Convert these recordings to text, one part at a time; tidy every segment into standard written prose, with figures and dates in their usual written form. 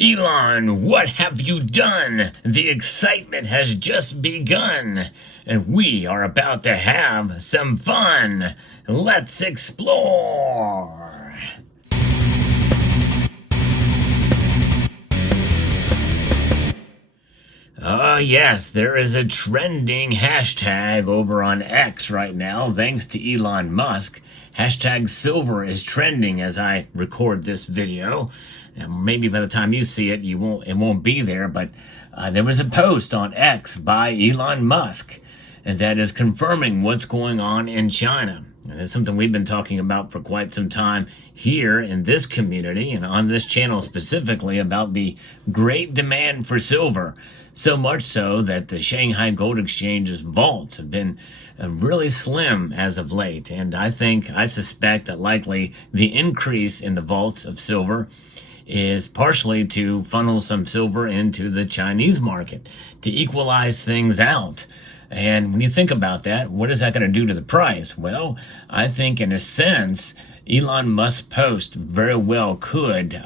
Elon, what have you done? The excitement has just begun, and we are about to have some fun. Let's explore. Oh, yes, there is a trending hashtag over on X right now, thanks to Elon Musk. Hashtag silver is trending as I record this video. And maybe by the time you see it, it won't be there, but there was a post on X by Elon Musk that is confirming what's going on in China. And it's something we've been talking about for quite some time here in this community and on this channel specifically about the great demand for silver. So much so that the Shanghai Gold Exchange's vaults have been really slim as of late. And I suspect that likely the increase in the vaults of silver is partially to funnel some silver into the Chinese market to equalize things out. And when you think about that, what is that going to do to the price? Well, I think in a sense, Elon Musk's post very well could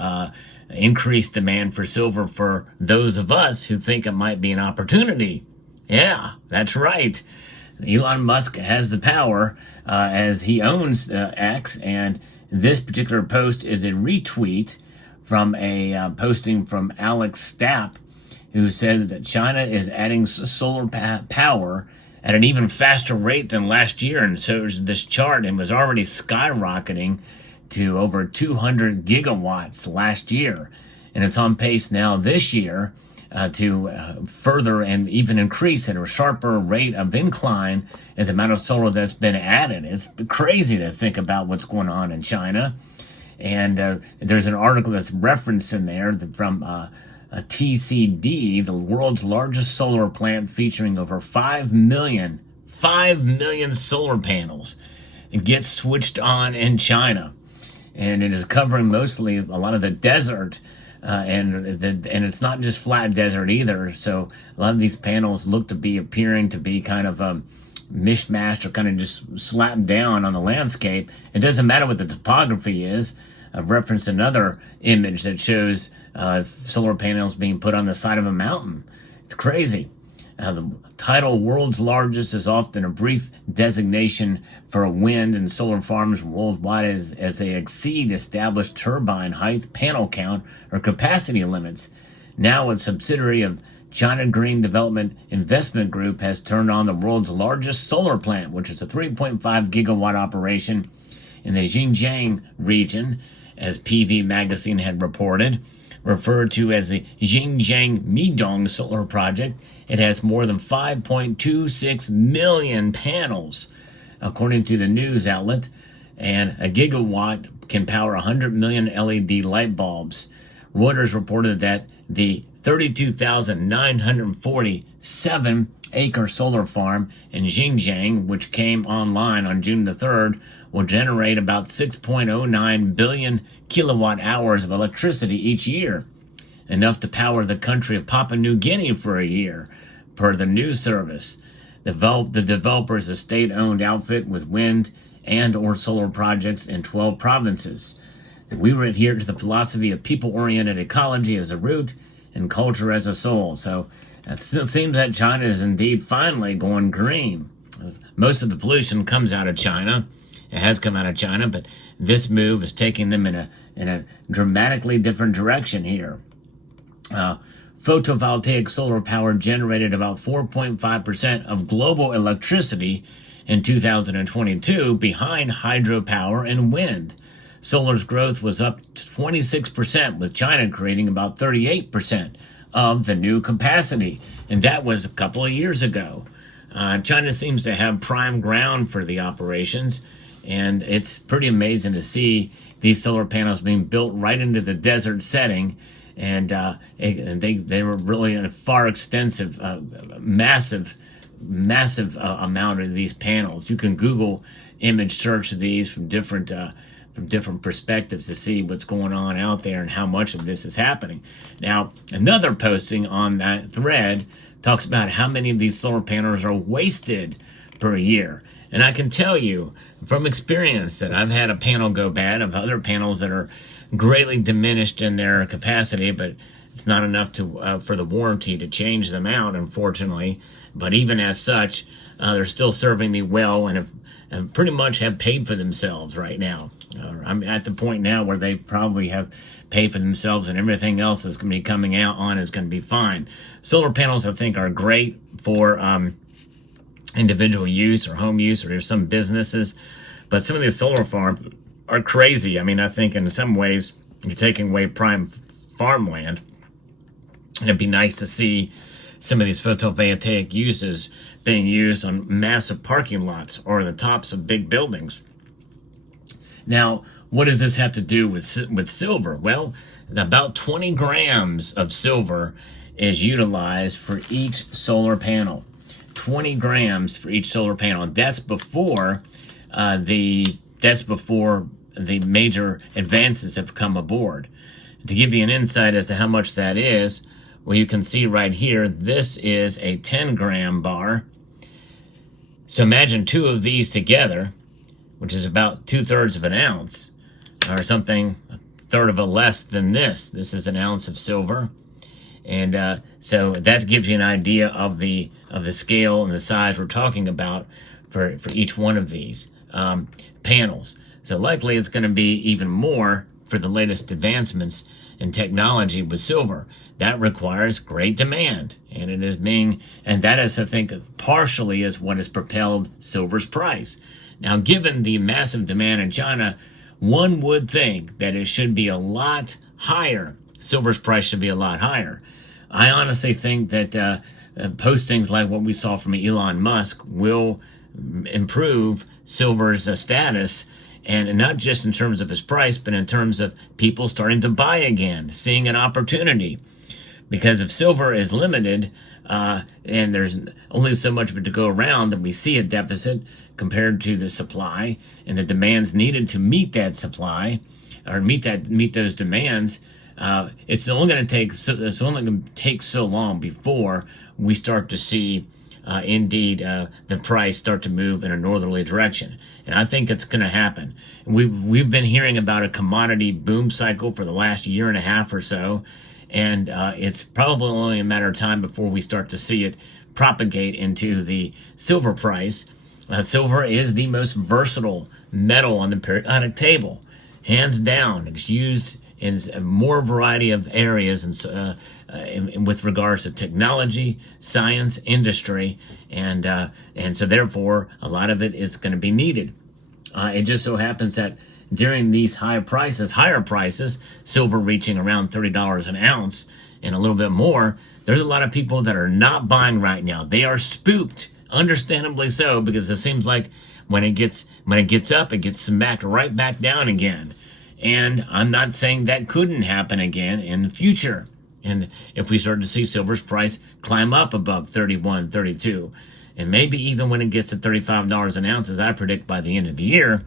increase demand for silver for those of us who think it might be an opportunity. Yeah, that's right. Elon Musk has the power as he owns X, and this particular post is a retweet from a posting from Alex Stapp, who said that China is adding solar power at an even faster rate than last year, and so this chart and was already skyrocketing to over 200 gigawatts last year. And it's on pace now this year to further and even increase at a sharper rate of incline in the amount of solar that's been added. It's crazy to think about what's going on in China. And there's an article that's referenced in there from a TCD, the world's largest solar plant featuring over 5 million solar panels. It gets switched on in China. And it is covering mostly a lot of the desert, and it's not just flat desert either. So a lot of these panels look to be appearing to be kind of mishmashed or kind of just slapped down on the landscape. It doesn't matter what the topography is. I've referenced another image that shows solar panels being put on the side of a mountain. It's crazy. The title world's largest is often a brief designation for wind and solar farms worldwide as they exceed established turbine height, panel count, or capacity limits. Now a subsidiary of China Green Development Investment Group has turned on the world's largest solar plant, which is a 3.5 gigawatt operation in the Xinjiang region, as PV Magazine had reported. Referred to as the Xinjiang Midong Solar Project, it has more than 5.26 million panels, according to the news outlet, and a gigawatt can power 100 million LED light bulbs. Reuters reported that the 32,947-acre solar farm in Xinjiang, which came online on June the 3rd, will generate about 6.09 billion kilowatt hours of electricity each year, enough to power the country of Papua New Guinea for a year, per the news service. The developer is a state-owned outfit with wind and or solar projects in 12 provinces. We would adhere to the philosophy of people-oriented ecology as a root and culture as a soul. So it seems that China is indeed finally going green. Most of the pollution comes out of China. It has come out of China, but this move is taking them in a dramatically different direction here. Photovoltaic solar power generated about 4.5% of global electricity in 2022, behind hydropower and wind. Solar's growth was up 26%, with China creating about 38% of the new capacity, and that was a couple of years ago. China seems to have prime ground for the operations, and it's pretty amazing to see these solar panels being built right into the desert setting. And they were really in a far extensive, massive amount of these panels. You can Google image search these from different perspectives to see what's going on out there and how much of this is happening. Now, another posting on that thread talks about how many of these solar panels are wasted per year. And I can tell you from experience that I've had a panel go bad, of other panels that are greatly diminished in their capacity, but It's not enough to for the warranty to change them out, unfortunately. But even as such, they're still serving me well and pretty much have paid for themselves right now. I'm at the point now where they probably have paid for themselves, and everything else that's going to be coming out on is going to be fine. Solar panels, I think, are great for individual use or home use, or there's some businesses, but some of these solar farms are crazy. I mean, I think in some ways you're taking away prime farmland, and it'd be nice to see some of these photovoltaic uses being used on massive parking lots or the tops of big buildings. Now, what does this have to do with silver? Well, about 20 grams of silver is utilized for each solar panel. 20 grams for each solar panel. And that's before the major advances have come aboard. To give you an insight as to how much that is, well, you can see right here, this is a 10-gram bar. So imagine two of these together, which is about 2/3 of an ounce, or something, a third of a less than this. This is an ounce of silver. And so that gives you an idea of the scale and the size we're talking about for each one of these panels. So likely it's going to be even more for the latest advancements in technology with silver. That requires great demand, and that is, I think, partially is what has propelled silver's price. Now, given the massive demand in China, one would think that it should be a lot higher. Silver's price should be a lot higher. I honestly think that postings like what we saw from Elon Musk will improve silver's status, and not just in terms of his price, but in terms of people starting to buy again, seeing an opportunity. Because if silver is limited, and there's only so much of it to go around, that we see a deficit compared to the supply and the demands needed to meet that supply or meet those demands. It's only going to take so long before we start to see the price start to move in a northerly direction, and I think it's going to happen. We've been hearing about a commodity boom cycle for the last year and a half or so, and it's probably only a matter of time before we start to see it propagate into the silver price. Silver is the most versatile metal on the periodic table, hands down. It's used in more variety of areas and with regards to technology, science, industry, and so therefore a lot of it is going to be needed. It just so happens that during these higher prices, silver reaching around $30 an ounce and a little bit more, there's a lot of people that are not buying right now. They are spooked, understandably so, because it seems like when it gets up, it gets smacked right back down again. And I'm not saying that couldn't happen again in the future. And if we start to see silver's price climb up above 31, 32, and maybe even when it gets to $35 an ounce, as I predict by the end of the year,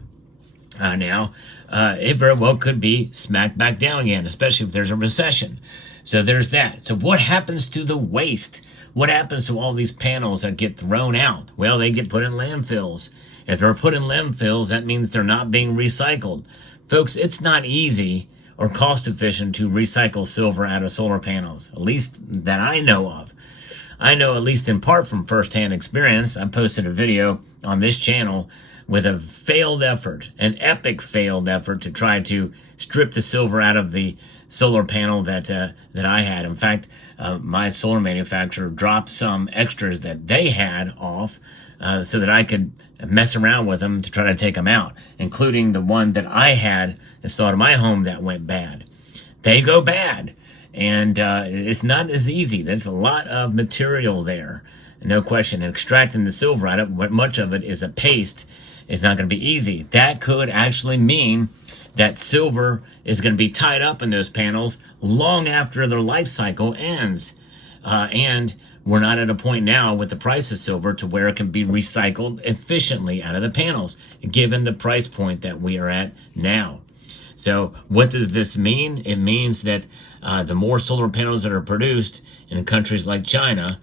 it very well could be smacked back down again, especially if there's a recession. So there's that. So what happens to the waste? What happens to all these panels that get thrown out? Well, they get put in landfills. If they're put in landfills, that means they're not being recycled. Folks, it's not easy or cost efficient to recycle silver out of solar panels, at least that I know of. I know, at least in part from firsthand experience. I posted a video on this channel with a failed effort, an epic failed effort to try to strip the silver out of the solar panel that I had. In fact, my solar manufacturer dropped some extras that they had off so that I could mess around with them to try to take them out, including the one that I had installed in my home that went bad. They go bad, and it's not as easy. There's a lot of material there, no question. And extracting the silver out of much of it is a paste. It's not going to be easy. That could actually mean that silver is going to be tied up in those panels long after their life cycle ends. And we're not at a point now with the price of silver to where it can be recycled efficiently out of the panels, given the price point that we are at now. So what does this mean? It means that the more solar panels that are produced in countries like China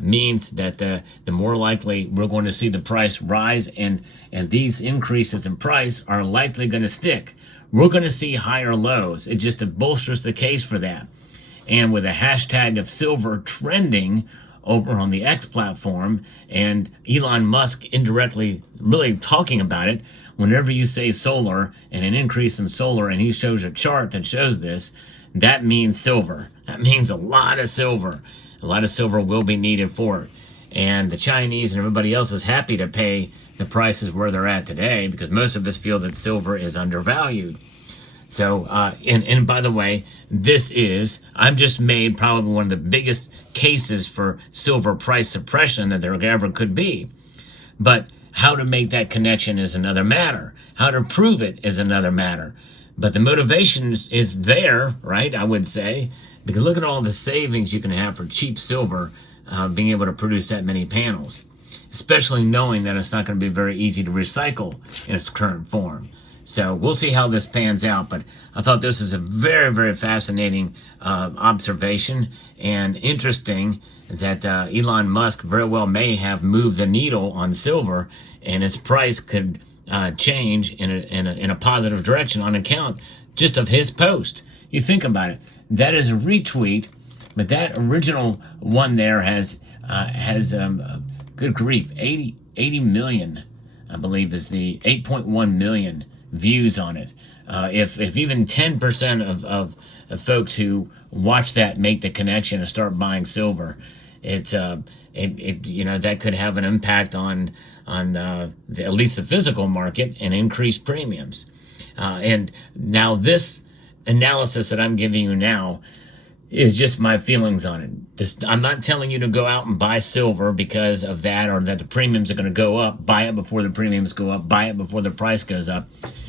means that the more likely we're going to see the price rise, and these increases in price are likely going to stick. We're going to see higher lows. It just bolsters the case for that. and with a hashtag of silver trending over on the X platform, and Elon Musk indirectly really talking about it. Whenever you say solar and an increase in solar, and he shows a chart that shows this, that means silver. That means a lot of silver. A lot of silver will be needed for it. And the Chinese and everybody else is happy to pay the prices where they're at today, because most of us feel that silver is undervalued. So, and by the way, I'm just made probably one of the biggest cases for silver price suppression that there ever could be. But how to make that connection is another matter. How to prove it is another matter. But the motivation is there, right? I would say, because look at all the savings you can have for cheap silver, being able to produce that many panels, especially knowing that it's not going to be very easy to recycle in its current form. So we'll see how this pans out, but I thought this is a very, very fascinating observation, and interesting that Elon Musk very well may have moved the needle on silver, and its price could change in a positive direction on account just of his post. You think about it. That is a retweet, but that original one there has good grief, 80 million, I believe, is the 8.1 million views on it. If even 10% of folks who watch that make the connection and start buying silver, it that could have an impact on at least the physical market and increase premiums. And now this analysis that I'm giving you now is just my feelings on it. I'm not telling you to go out and buy silver because of that, or that the premiums are going to go up. Buy it before the premiums go up. Buy it before the price goes up.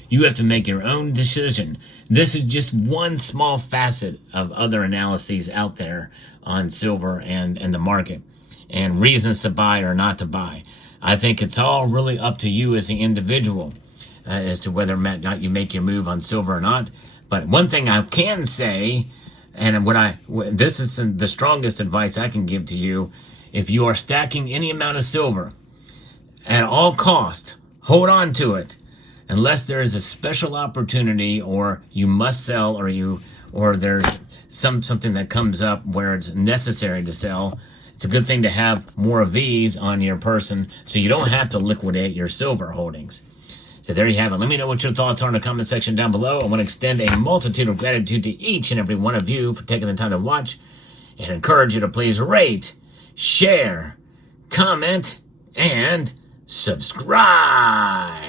You have to make your own decision. This is just one small facet of other analyses out there on silver and the market, and reasons to buy or not to buy. I think it's all really up to you as the individual as to whether or not you make your move on silver or not. But one thing I can say, and this is the strongest advice I can give to you: if you are stacking any amount of silver, at all cost, hold on to it, unless there is a special opportunity, or you must sell, or there's something that comes up where it's necessary to sell. It's a good thing to have more of these on your person, so you don't have to liquidate your silver holdings. So there you have it. Let me know what your thoughts are in the comment section down below. I want to extend a multitude of gratitude to each and every one of you for taking the time to watch, and encourage you to please rate, share, comment, and subscribe.